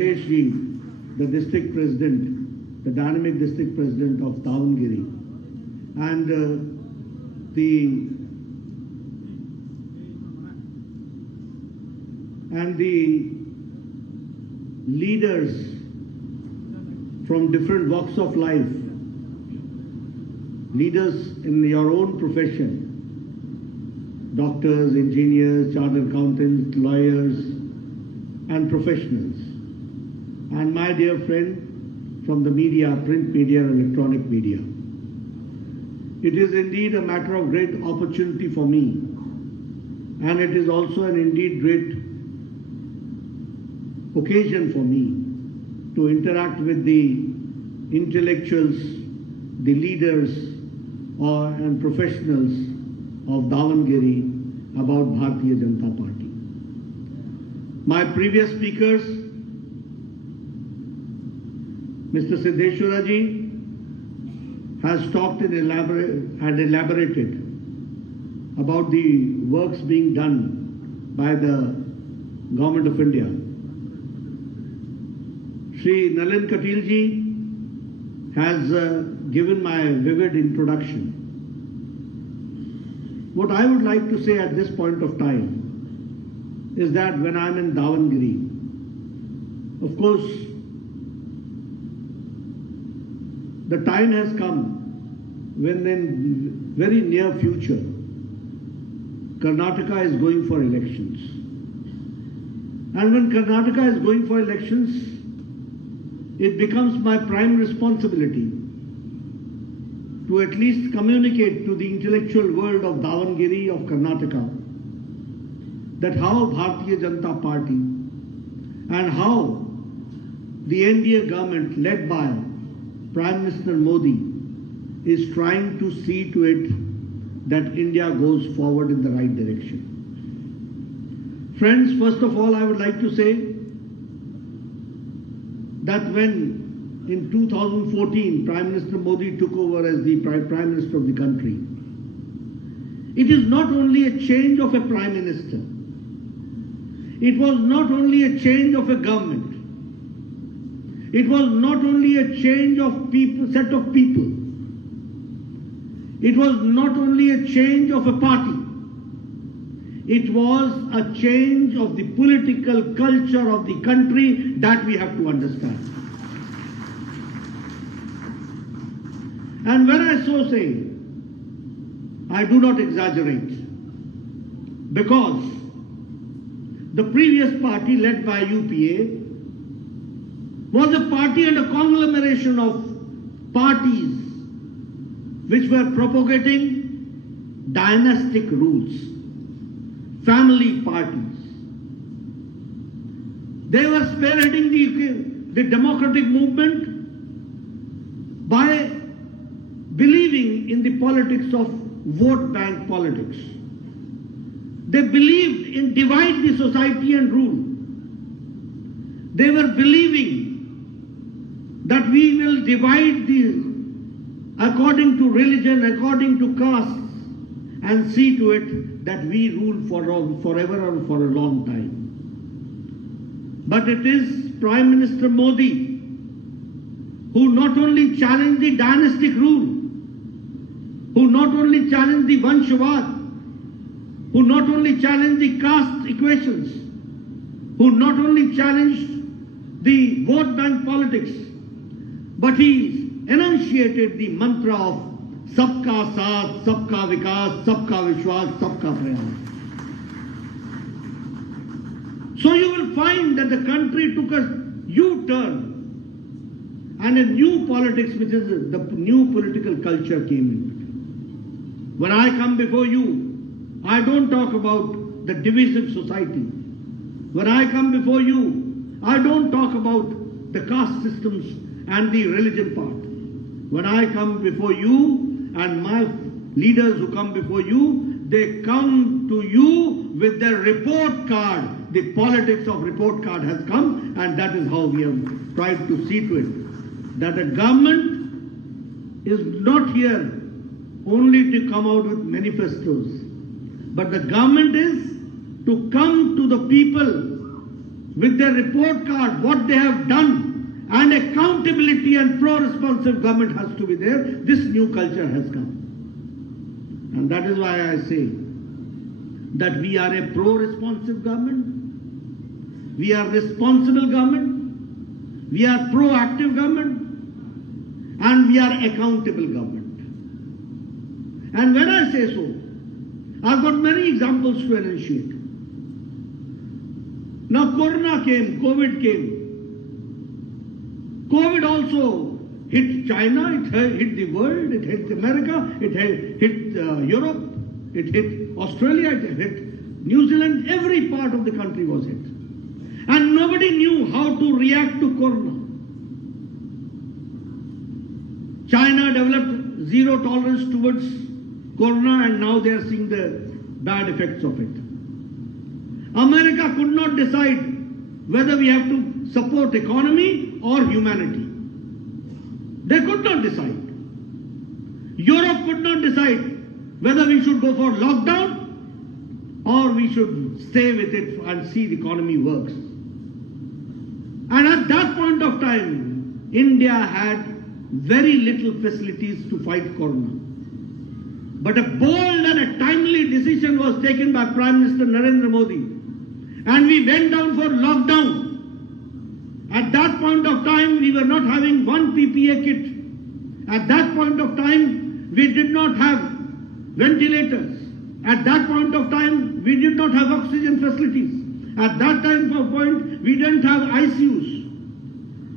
Shri, the district president, the dynamic district president of Davanagere, and the leaders from different walks of life, leaders in your own profession, doctors, engineers, chartered accountants, lawyers, and professionals, and my dear friend from the media, print media and electronic media. It is indeed a matter of great opportunity for me, and it is also an indeed great occasion for me to interact with the intellectuals, the leaders and professionals of Davanagere about Bharatiya Janata Party. My previous speakers, Mr. Siddheshwara ji has talked and elaborated about the works being done by the Government of India. Shri Nalin Katil ji has given my vivid introduction. What I would like to say at this point of time is that when I'm in Davanagere, of course, the time has come when in very near future, Karnataka is going for elections. And when Karnataka is going for elections, it becomes my prime responsibility to at least communicate to the intellectual world of Davanagere, of Karnataka, that how Bharatiya Janata Party and how the NDA government led by Prime Minister Modi is trying to see to it that India goes forward in the right direction. Friends, first of all, I would like to say that when in 2014 Prime Minister Modi took over as the Prime Minister of the country, it is not only a change of a Prime Minister, it was not only a change of a government, it was not only a change of people, set of people, it was not only a change of a party, it was a change of the political culture of the country that we have to understand. And when I so say, I do not exaggerate, because the previous party led by UPA was a party and a conglomeration of parties which were propagating dynastic rules, family parties. They were spearheading the democratic movement by believing in the politics of vote bank politics. They believed in divide the society and rule. They were believing that we will divide these according to religion, according to castes, and see to it that we rule forever or for a long time. But it is Prime Minister Modi who not only challenged the dynastic rule, who not only challenged the Vanshavad, who not only challenged the caste equations, who not only challenged the vote bank politics, but he enunciated the mantra of Sabka Saath, Sabka Vikas, Sabka Vishwas, Sabka Prayas. So you will find that the country took a U-turn and a new politics, which is the new political culture, came in. When I come before you, I don't talk about the divisive society. When I come before you, I don't talk about the caste systems and the religion part. When I come before you, and my leaders who come before you, they come to you with their report card. The politics of report card has come, and that is how we have tried to see to it that a government is not here only to come out with manifestos, but the government is to come to the people with their report card, what they have done, and accountability and pro-responsive government has to be there, this new culture has come. And that is why I say that we are a pro-responsive government, we are responsible government, we are proactive government, and we are accountable government. And when I say so, I've got many examples to enunciate. Now Corona came, COVID came. COVID also hit China, it hit the world, it hit America, it hit Europe, it hit Australia, it hit New Zealand, every part of the country was hit. And nobody knew how to react to Corona. China developed zero tolerance towards Corona, and now they are seeing the bad effects of it. America could not decide whether we have to support economy or humanity. They could not decide. Europe could not decide whether we should go for lockdown or we should stay with it and see the economy works. And at that point of time, India had very little facilities to fight Corona. But a bold and a timely decision was taken by Prime Minister Narendra Modi. And we went down for lockdown. At that point of time, we were not having one PPE kit. At that point of time, we did not have ventilators. At that point of time, we did not have oxygen facilities. At that time point, we didn't have ICUs.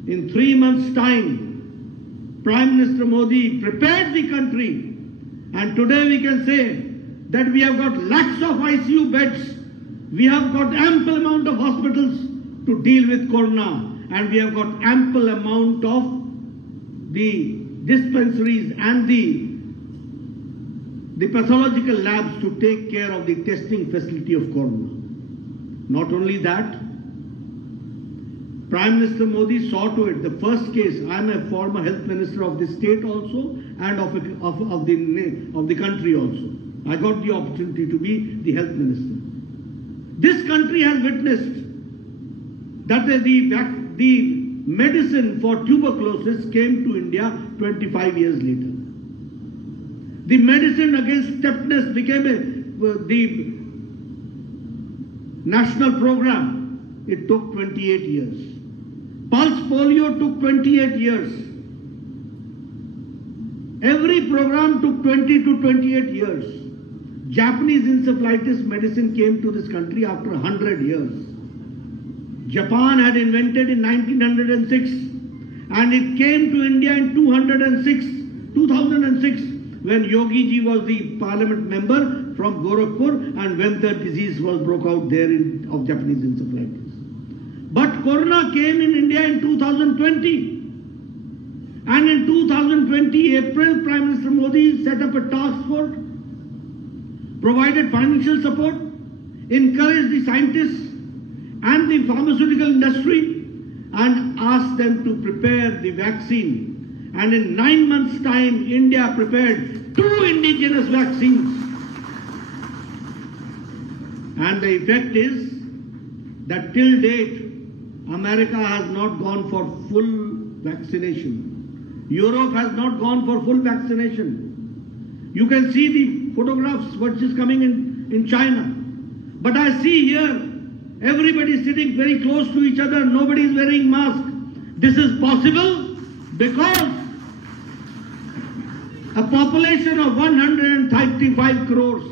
In 3 months' time, Prime Minister Modi prepared the country. And today we can say that we have got lakhs of ICU beds. We have got ample amount of hospitals to deal with Corona. And we have got ample amount of the dispensaries and the pathological labs to take care of the testing facility of Corona. Not only that, Prime Minister Modi saw to it, the first case, I am a former health minister of the state also and of the country also. I got the opportunity to be the health minister. This country has witnessed that the medicine for tuberculosis came to India 25 years later. The medicine against tetanus became the national program. It took 28 years. Pulse polio took 28 years. Every program took 20 to 28 years. Japanese encephalitis medicine came to this country after 100 years. Japan had invented in 1906 and it came to India in 2006 when Yogi ji was the parliament member from Gorakhpur and when the disease was broke out there of Japanese encephalitis. But Corona came in India in 2020. And in 2020 April, Prime Minister Modi set up a task force, provided financial support, encouraged the scientists and the pharmaceutical industry and asked them to prepare the vaccine. And in 9 months' time, India prepared 2 indigenous vaccines. And the effect is that till date, America has not gone for full vaccination. Europe has not gone for full vaccination. You can see the photographs, what is coming in China. But I see here, everybody sitting very close to each other, nobody is wearing mask. This is possible because a population of 135 crores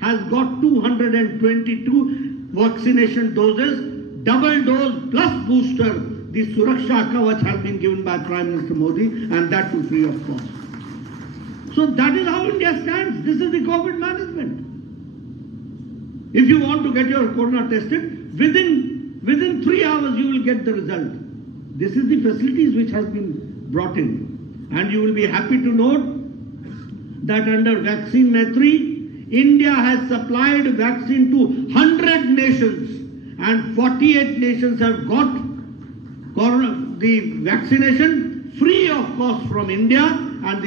has got 222 vaccination doses, double dose plus booster. The Suraksha Kavach has been given by Prime Minister Modi and that too free of cost. So that is how India stands. This is the COVID management. If you want to get your corona tested, within 3 hours you will get the result. This is the facilities which has been brought in. And you will be happy to note that under Vaccine Maitri, India has supplied vaccine to 100 nations and 48 nations have got the vaccination free of cost from India and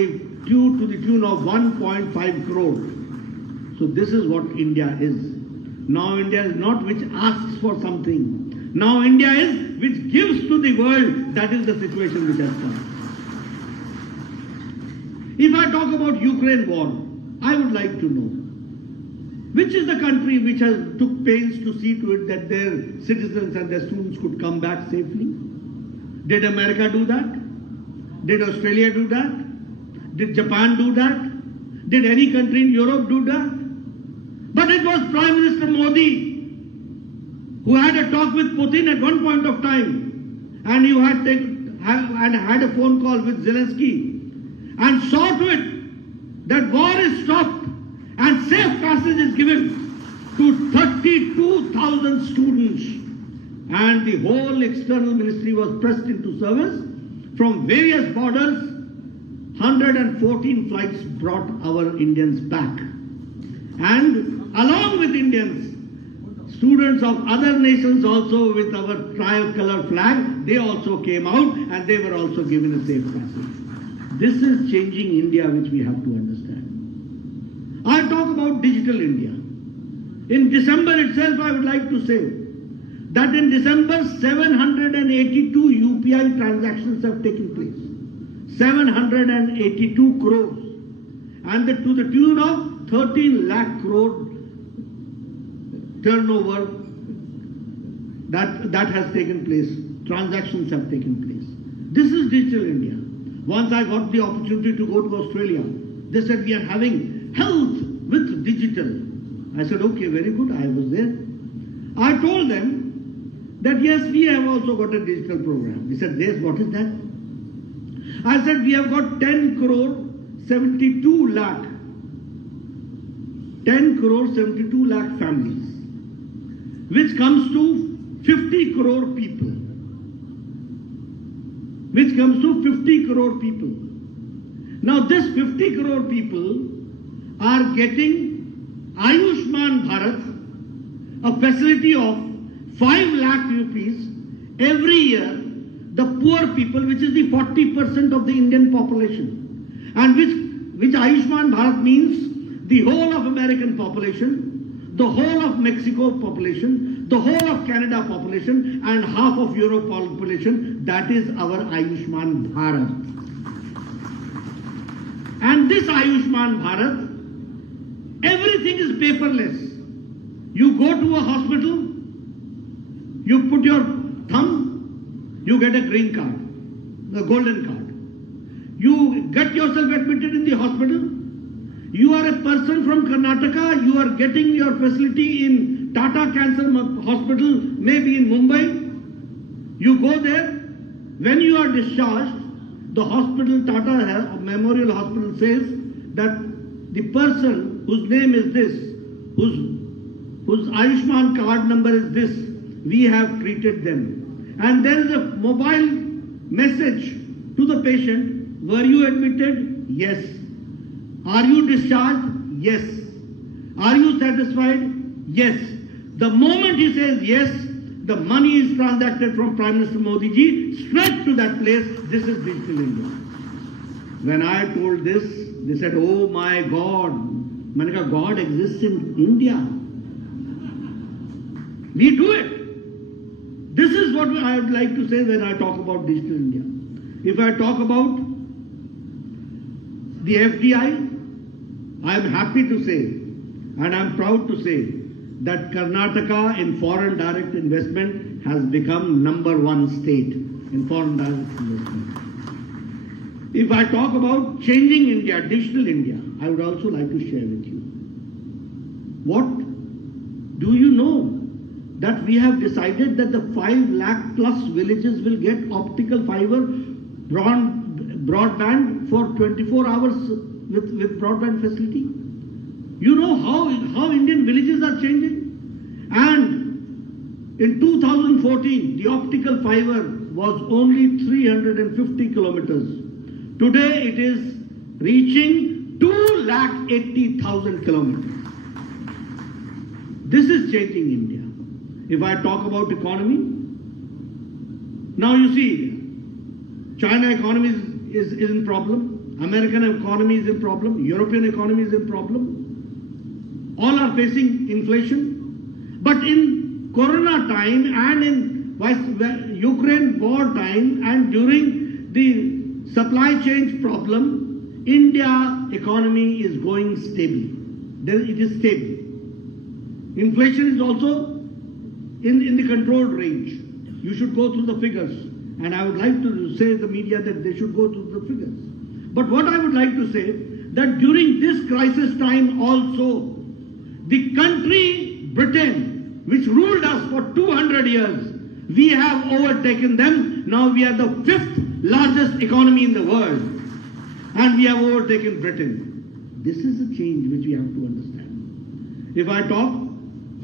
to the tune of 1.5 crore. So this is what India is. Now India is not which asks for something. Now India is which gives to the world. That is the situation which has come. If I talk about Ukraine war, I would like to know, which is the country which has took pains to see to it that their citizens and their students could come back safely? Did America do that? Did Australia do that? Did Japan do that? Did any country in Europe do that? But it was Prime Minister Modi who had a talk with Putin at one point of time, and you had had a phone call with Zelensky, and saw to it that war is stopped and safe passage is given to 32,000 students, and the whole external ministry was pressed into service. From various borders, 114 flights brought our Indians back, and along with Indians, students of other nations also with our tricolor flag, they also came out and they were also given a safe passage. This is changing India, which we have to understand. I talk about digital India. In December itself, I would like to say that in December, 782 UPI transactions have taken place. 782 crores. And to the tune of 13 lakh crore turnover that has taken place. Transactions have taken place. This is digital India. Once I got the opportunity to go to Australia, they said we are having health with digital. I said, okay, very good. I was there. I told them that yes, we have also got a digital program. He said, yes, what is that? I said, we have got 10 crore 72 lakh families, which comes to 50 crore people. Now this 50 crore people are getting Ayushman Bharat, a facility of 5 lakh rupees every year, the poor people, which is the 40% of the Indian population, and which Ayushman Bharat means the whole of American population, the whole of Mexico population, the whole of Canada population, and half of Europe population. That is our Ayushman Bharat. And this Ayushman Bharat, everything is paperless. You go to a hospital, you put your thumb, you get a green card, a golden card. You get yourself admitted in the hospital. You are a person from Karnataka, you are getting your facility in Tata Cancer Hospital, maybe in Mumbai. You go there. When you are discharged, the hospital, Tata Memorial Hospital, says that the person whose name is this, whose Ayushman card number is this, we have treated them. And there is a mobile message to the patient. Were you admitted? Yes. Are you discharged? Yes. Are you satisfied? Yes. The moment he says yes, the money is transacted from Prime Minister Modi ji straight to that place. This is digital India. When I told this, they said, oh my God. Manika, God exists in India. We do it. This is what I would like to say when I talk about digital India. If I talk about the FDI, I am happy to say, and I am proud to say, that Karnataka in foreign direct investment has become #1 state in foreign direct investment. If I talk about changing India, digital India, I would also like to share with you. What do you know? That we have decided that the 5 lakh plus villages will get optical fiber broadband for 24 hours with broadband facility. You know how Indian villages are changing? And in 2014, the optical fiber was only 350 kilometers. Today it is reaching 2,80,000 kilometers. This is changing India. If I talk about economy, now you see, China economy is in problem, American economy is in problem, European economy is in problem. All are facing inflation. But in Corona time and in Ukraine war time and during the supply chain problem, India economy is going stable. It is stable. Inflation is also in the controlled range. You should go through the figures. And I would like to say to the media that they should go through the figures. But what I would like to say, that during this crisis time also, the country Britain, which ruled us for 200 years, we have overtaken them. Now we are the 5th largest economy in the world. And we have overtaken Britain. This is a change which we have to understand. If I talk,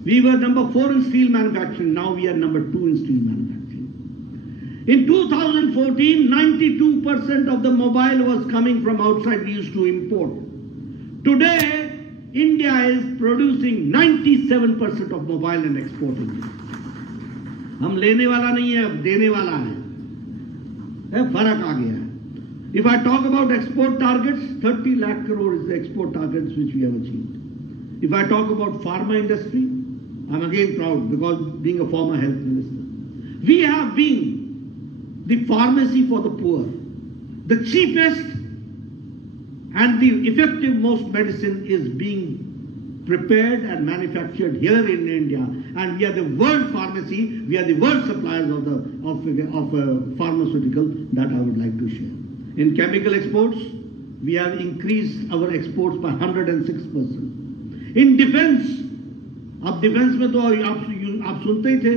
we were number 4 in steel manufacturing. Now we are number 2 in steel manufacturing. In 2014, 92% of the mobile was coming from outside. We used to import. Today, India is producing 97% of mobile and exporting. हम लेने वाला नहीं है, अब देने वाला है। फर्क आ गया है. If I talk about export targets, 30 lakh crore is the export targets which we have achieved. If I talk about pharma industry, I'm again proud because being a former health minister. We have been the pharmacy for the poor, the cheapest and the effective most medicine is being prepared and manufactured here in India, and we are the world pharmacy, we are the world suppliers of pharmaceutical. That I would like to share. In chemical exports, we have increased our exports by 106%. In defense, अब defence में तो आप सुनते ही थे,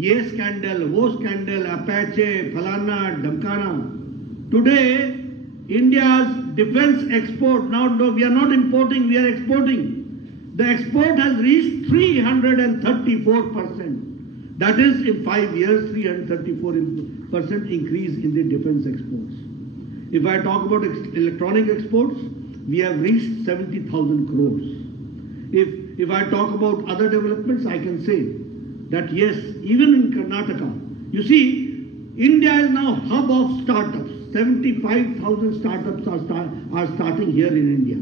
ये scandal, वो scandal, अपैचे, फलाना, ढमकाना. Today, India's defense export, now we are not importing, we are exporting. The export has reached 334%. That is, in 5 years, 334% increase in the defense exports. If I talk about electronic exports, we have reached 70,000 crores. If I talk about other developments, I can say that yes, even in Karnataka, you see, India is now hub of startups. 75,000 startups are starting here in India,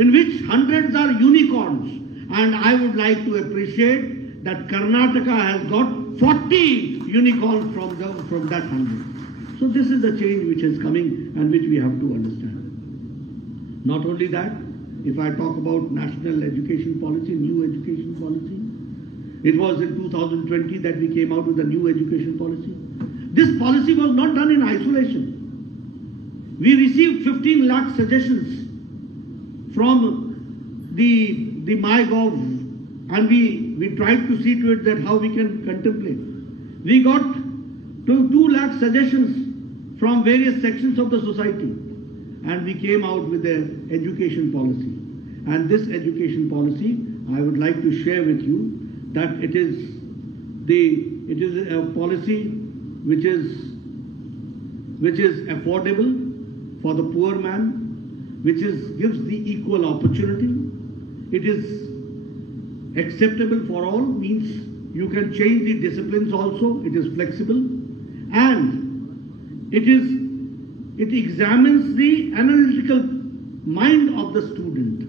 in which hundreds are unicorns. And I would like to appreciate that Karnataka has got 40 unicorns from that 100. So this is the change which is coming and which we have to understand. Not only that, if I talk about national education policy, new education policy, it was in 2020 that we came out with a new education policy. This policy was not done in isolation. We received 15 lakh suggestions from the MyGov, and we tried to see to it that how we can contemplate. We got to 2 lakh suggestions from various sections of the society, and we came out with an education policy. And this education policy, I would like to share with you that it is a policy which is affordable for the poor man, which gives the equal opportunity. It is acceptable for all, means you can change the disciplines also. It is flexible, and it examines the analytical mind of the student.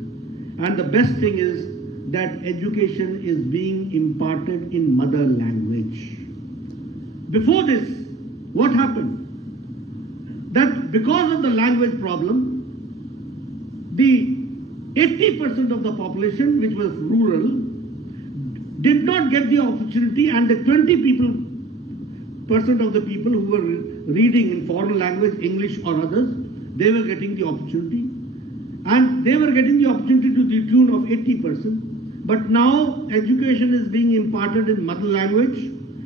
And the best thing is that education is being imparted in mother language. Before this, what happened? That because of the language problem, the 80% of the population, which was rural, did not get the opportunity, and the 20% of the people who were reading in foreign language, English or others, they were getting the opportunity. And they were getting the opportunity to the tune of 80%. But now education is being imparted in mother language,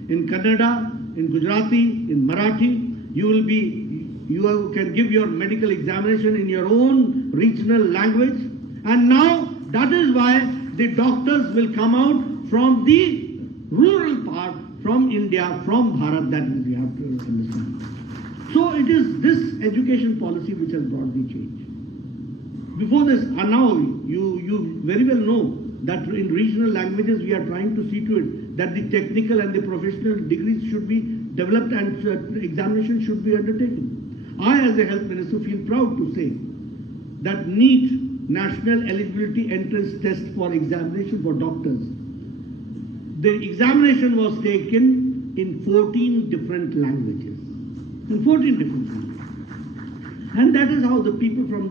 in Kannada, in Gujarati, in Marathi. You can give your medical examination in your own regional language. And now that is why the doctors will come out from the rural part, from India, from Bharat. That is, we have to understand. So it is this education policy which has brought the change. Before this, and now you very well know that in regional languages we are trying to see to it that the technical and the professional degrees should be developed and examination should be undertaken. I, as a health minister, feel proud to say that NEET, National Eligibility Entrance Test for examination for doctors, the examination was taken in 14 different languages. In 14 different languages. And that is how the people from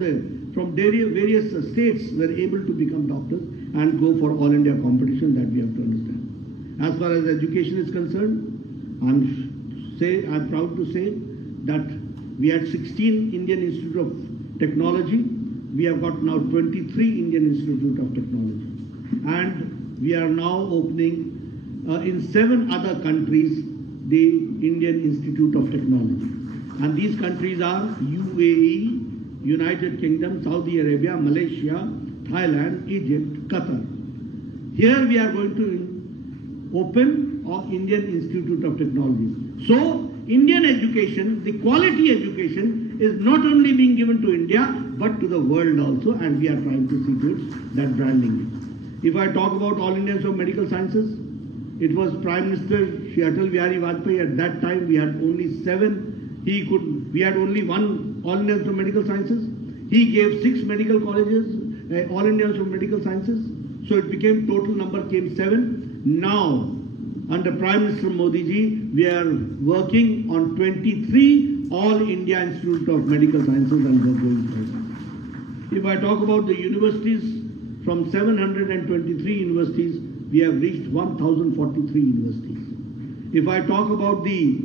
various states were able to become doctors and go for all India competition. That we have to understand. As far as education is concerned, I'm proud to say that we had 16 Indian Institute of Technology. We have got now 23 Indian Institute of Technology. And we are now opening in 7 other countries the Indian Institute of Technology. And these countries are UAE, United Kingdom, Saudi Arabia, Malaysia, Thailand, Egypt, Qatar. Here we are going to open an Indian Institute of Technology. So, Indian education, the quality education, is not only being given to India, but to the world also, and we are trying to see to it that branding. If I talk about All Indians of Medical Sciences, it was Prime Minister Shri Atal Bihari Vajpayee. At that time, we had only 7. We had only 1 All Indians of Medical Sciences. He gave 6 medical colleges, All Indians of Medical Sciences. So it became, total number came 7. Now, under Prime Minister Modi ji, we are working on 23 All India Institute of Medical Sciences, and we are going further. If I talk about the universities, from 723 universities, we have reached 1,043 universities. If I talk about the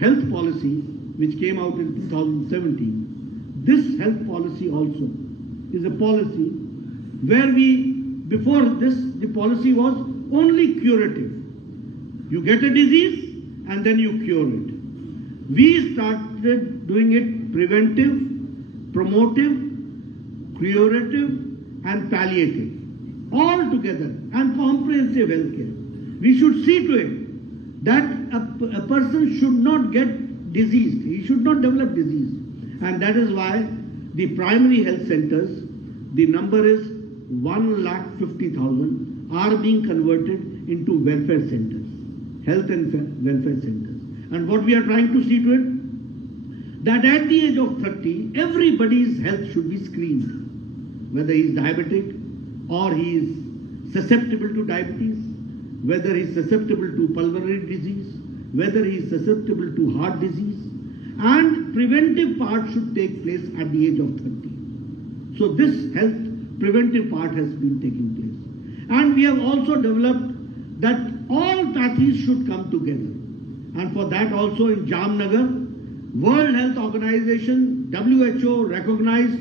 health policy, which came out in 2017, this health policy also is a policy where before this, the policy was only curative. You get a disease and then you cure it. We started doing it preventive, promotive, curative and palliative, all together, and comprehensive healthcare. We should see to it that a person should not get diseased. He should not develop disease. And that is why the primary health centers, the number is 1,50,000, are being converted into welfare centers, health and welfare centers. And what we are trying to see to it, that at the age of 30, everybody's health should be screened, whether he is diabetic or he is susceptible to diabetes, whether he is susceptible to pulmonary disease, whether he is susceptible to heart disease, and preventive part should take place at the age of 30. So this health preventive part has been taking place. And we have also developed that all paths should come together. And for that also in Jamnagar, World Health Organization, WHO recognized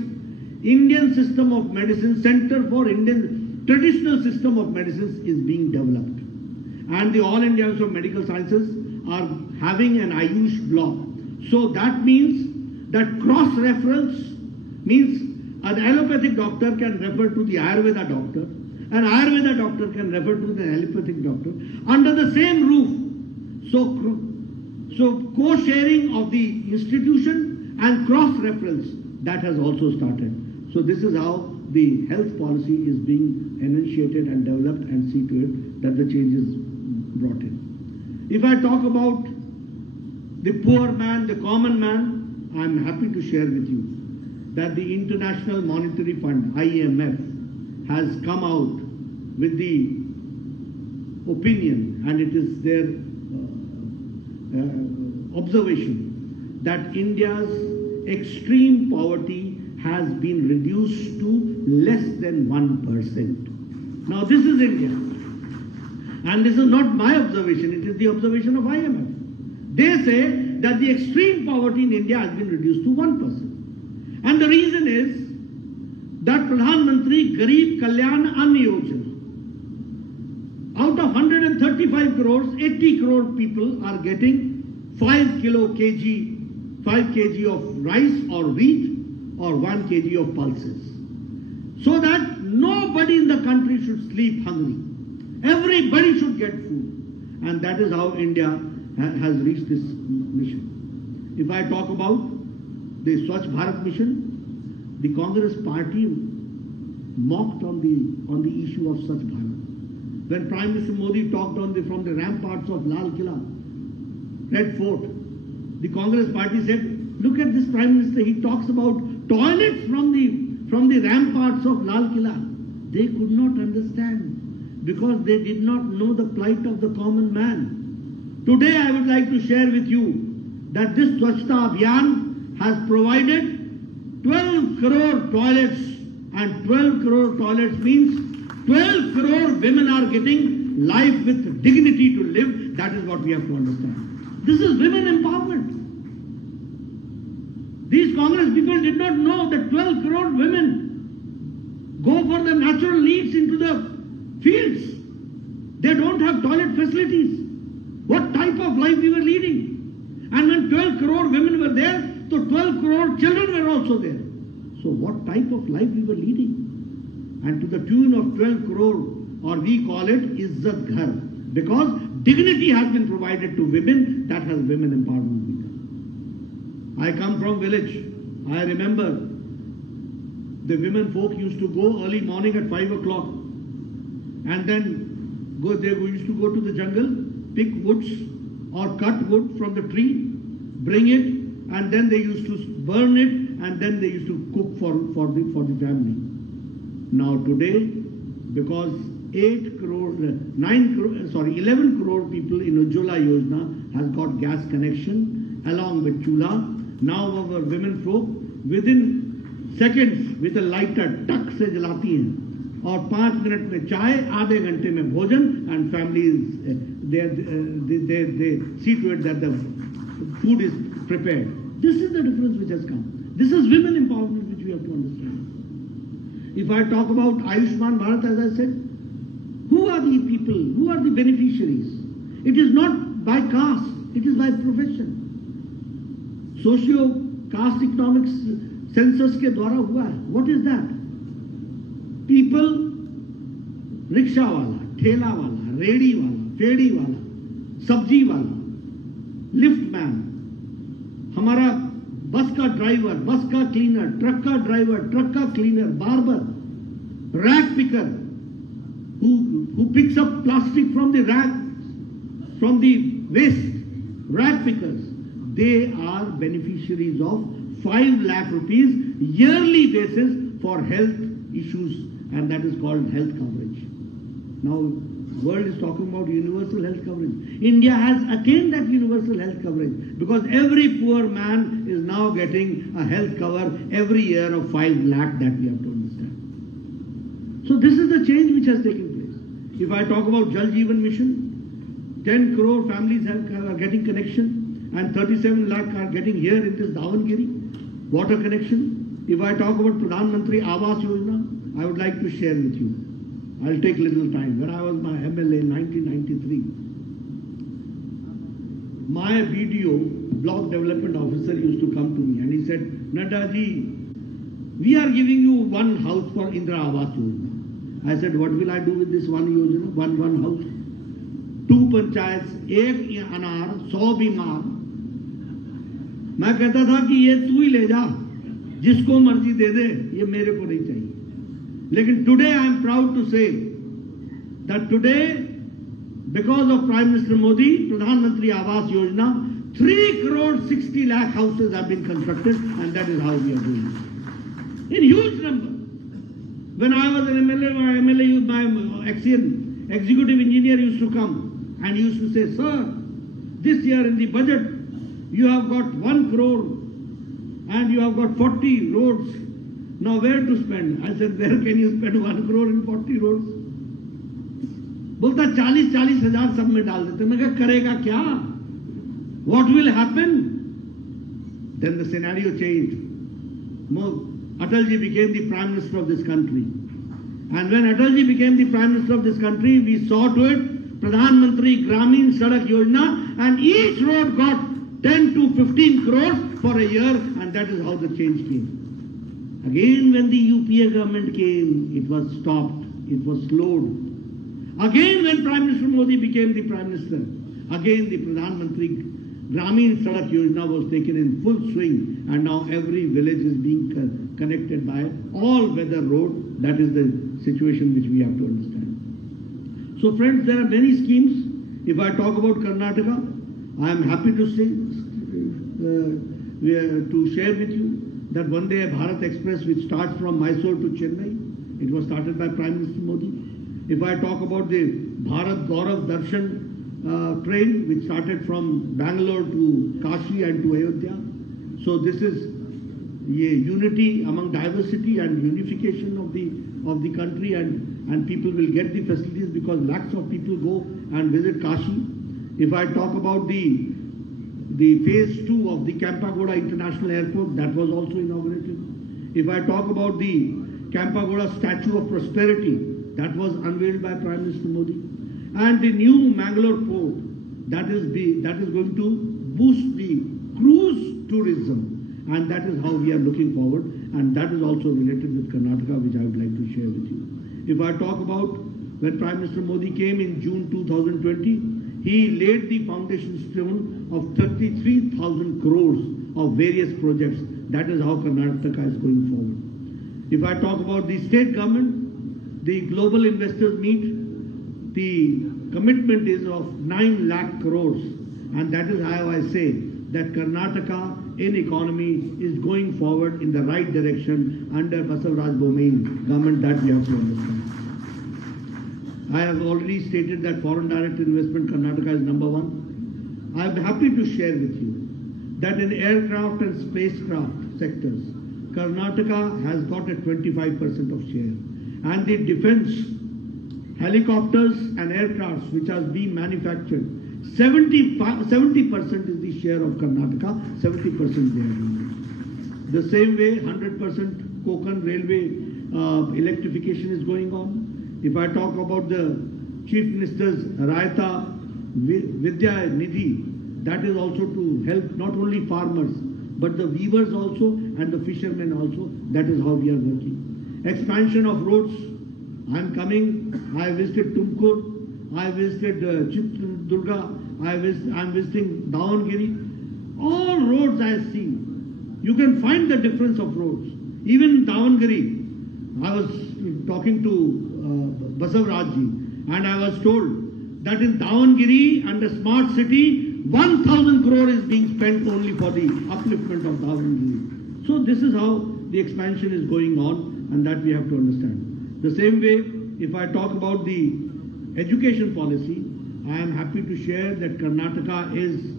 Indian System of Medicine, Center for Indian Traditional System of Medicines is being developed. And the All Indians of Medical Sciences are having an Ayush block. So that means that cross-reference means an allopathic doctor can refer to the Ayurveda doctor, an Ayurveda doctor can refer to the allopathic doctor under the same roof. So co-sharing of the institution and cross-reference, that has also started. So this is how the health policy is being initiated and developed, and see to it that the change is brought in. If I talk about the poor man, the common man, I am happy to share with you that the International Monetary Fund, IMF, has come out with the opinion, and it is their observation, that India's extreme poverty has been reduced to less than 1%. Now this is India. And this is not my observation, it is the observation of IMF. They say that the extreme poverty in India has been reduced to 1%. And the reason is that Pradhan Mantri Garib Kalyan Ann Yojana, out of 135 crores, 80 crore people are getting 5 kg of rice or wheat or 1 kg of pulses. So that nobody in the country should sleep hungry. Everybody should get food. And that is how India has reached this mission. If I talk about the Swachh Bharat mission, the Congress party mocked on the issue of Swachh Bharat. When Prime Minister Modi talked from the ramparts of Lal Killa, Red Fort, the Congress party said, look at this Prime Minister, he talks about toilets from the ramparts of Lal Killa. They could not understand, because they did not know the plight of the common man. Today I would like to share with you that this Swachhta Abhiyan has provided 12 crore toilets, and 12 crore toilets means 12 crore women are getting life with dignity to live. That is what we have to understand. This is women empowerment. These Congress people did not know that 12 crore women go for their natural needs into the fields. They don't have toilet facilities. What type of life we were leading? And when 12 crore women were there, so 12 crore children were also there. So what type of life we were leading? And to the tune of 12 crore, or we call it Izzat Ghar, because dignity has been provided to women. That has women empowerment been done. I come from village. I remember the women folk used to go early morning at 5 o'clock, and then they used to go to the jungle, pick woods or cut wood from the tree, bring it, and then they used to burn it, and then they used to cook for the family. Now today, because 11 crore people in Ujjwala Yojana has got gas connection along with chula. Now our women folk within seconds with a lighter tuck se jalati hain, और 5 minute में चाय, आधे घंटे में भोजन, and families they see to it that the food is prepared. This is the difference which has come. This is women empowerment which we have to understand. If I talk about Ayushman Bharat, as I said, who are the people? Who are the beneficiaries? It is not by caste, it is by profession. Socio-caste economics census के द्वारा हुआ है. What is that? People, rickshaw वाला, ठेला वाला, ready वाला, फेड़ी वाला, सब्जी वाला, लिफ्ट मैन, हमारा बस का ड्राइवर, बस का क्लीनर, ट्रक का ड्राइवर, ट्रक का cleaner, barber, rack picker, who picks up plastic from the rack, from the waste, rag pickers, they are beneficiaries of 5 lakh rupees yearly basis for health issues, and that is called health coverage. Now, world is talking about universal health coverage. India has attained that universal health coverage because every poor man is now getting a health cover every year of 5 lakh, that we have to understand. So this is the change which has taken place. If I talk about Jal Jeevan Mission, 10 crore families are getting connection and 37 lakh are getting here in this Davanagere water connection. If I talk about Pradhan Mantri Awas Yojana, I would like to share with you. I'll take a little time. When I was my MLA in 1993, my BDO, Block Development Officer, used to come to me and he said, Nadda ji, we are giving you one house for Indra Awas Yojana. I said, what will I do with this one Yojana, one house? 2 panchayats, 1 anar, 100 बीमार. मैं कहता था कि ये तू ही ले जा, जिसको मर्जी दे दे, ये मेरे को नहीं चाहिए. लेकिन today I am proud to say that today, because of Prime Minister Modi, Pradhan Mantri Awas Yojana, 3 crore 60 lakh houses have been constructed, and that is how we are doing it. In huge number. When I was an MLA, my executive engineer used to come and used to say, sir, this year in the budget, you have got 1 crore and you have got 40 roads. Now where to spend? I said, where can you spend 1 crore and 40 roads? बोलता 40-40 हजार सब में डाल देते. मैं कहा करेगा क्या? What will happen? Then the scenario changed. Atalji became the Prime Minister of this country. And when Atalji became the Prime Minister of this country, we saw to it Pradhan Mantri Gramin Sadak Yojana, and each road got 10 to 15 crores for a year, and that is how the change came. Again, when the UPA government came, it was stopped, it was slowed. Again, when Prime Minister Modi became the Prime Minister, again the Pradhan Mantri Gramin Sadak Yojana was taken in full swing, and now every village is being connected by all-weather road. That is the situation which we have to understand. So friends, there are many schemes. If I talk about Karnataka, I am happy to say, to share with you that Vande Bharat Express, which starts from Mysore to Chennai, it was started by Prime Minister Modi. If I talk about the Bharat Gaurav Darshan train which started from Bangalore to Kashi and to Ayodhya. So this is a unity among diversity and unification of the country, and people will get the facilities because lakhs of people go and visit Kashi. If I talk about the phase 2 of the Kempagoda International Airport, that was also inaugurated. If I talk about the Kempagoda Statue of Prosperity, that was unveiled by Prime Minister Modi. And the new Mangalore port, that is going to boost the cruise tourism, and that is how we are looking forward, and that is also related with Karnataka, which I would like to share with you. If I talk about when Prime Minister Modi came in June 2020, he laid the foundation stone of 33,000 crores of various projects. That is how Karnataka is going forward. If I talk about the state government, the global investors meet, the commitment is of 9 lakh crores, and that is how I say that Karnataka in economy is going forward in the right direction under Basavaraj Bommai's government. That we have to understand. I have already stated that foreign direct investment, Karnataka is number 1. I am happy to share with you that in aircraft and spacecraft sectors, Karnataka has got a 25% of share, and the defense helicopters and aircrafts which are being manufactured, 70% is the share of Karnataka, 70% they are doing. The same way, 100% Konkan railway electrification is going on. If I talk about the Chief Minister's Rayata Vidya Nidhi, that is also to help not only farmers, but the weavers also and the fishermen also. That is how we are working. Expansion of roads. I am coming. I visited Tumkur. I visited Chitradurga. I am visiting Davanagere. All roads I see. You can find the difference of roads. Even Davanagere, I was talking to Basavarajji, and I was told that in Davanagere and the smart city, 1,000 crore is being spent only for the upliftment of Davanagere. So this is how the expansion is going on, and that we have to understand. The same way, if I talk about the education policy, I am happy to share that Karnataka is,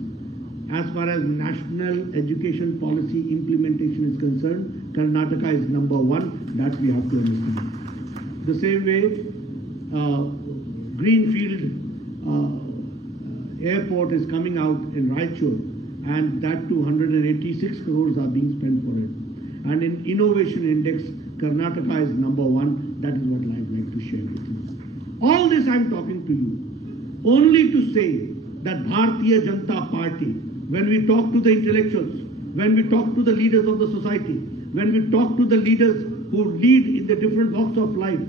as far as national education policy implementation is concerned, Karnataka is number 1. That we have to understand. The same way, Greenfield airport is coming out in Raichur, and that 286 crores are being spent for it. And in innovation index, Karnataka is number 1. That is what I would like to share with you. All this I am talking to you only to say that Bharatiya Janata Party, when we talk to the intellectuals, when we talk to the leaders of the society, when we talk to the leaders who lead in the different walks of life,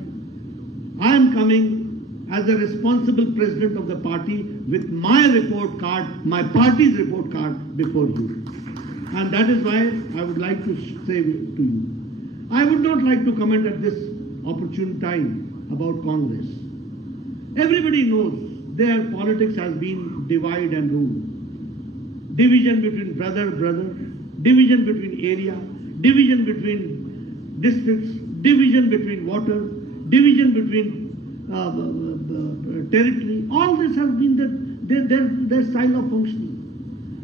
I am coming as a responsible president of the party with my report card, my party's report card before you. And that is why I would like to say to you, I would not like to comment at this opportune time about Congress. Everybody knows their politics has been divide and rule. Division between brother, division between area, division between districts, division between water, division between territory. All this has been their style of functioning.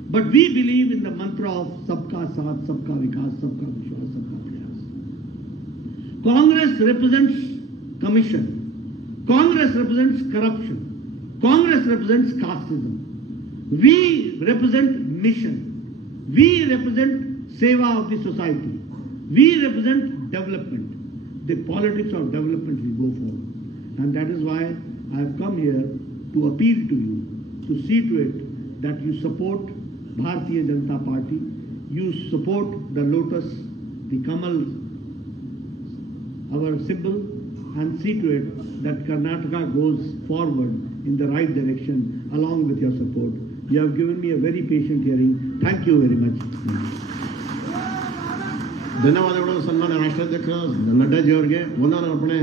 But we believe in the mantra of Sabka Saath, Sabka Vikas, Sabka Vishwas, Sabka Prayas. Congress represents commission. Congress represents corruption. Congress represents casteism. We represent mission. We represent seva of the society. We represent development. The politics of development will go forward. And that is why I have come here to appeal to you, to see to it that you support Bharatiya Janata Party, you support the lotus, the Kamal, our symbol, and see to it that Karnataka goes forward in the right direction along with your support. You have given me a very patient hearing. Thank you very much. ಧನ್ಯವಾದಗಳು ಸನ್ಮಾನ್ಯ ರಾಷ್ಟ್ರಾಧ್ಯಕ್ಷ ನಡ್ಡಾಜಿ ಅವರಿಗೆ ವಂದನಾ ಅರ್ಪಣೆ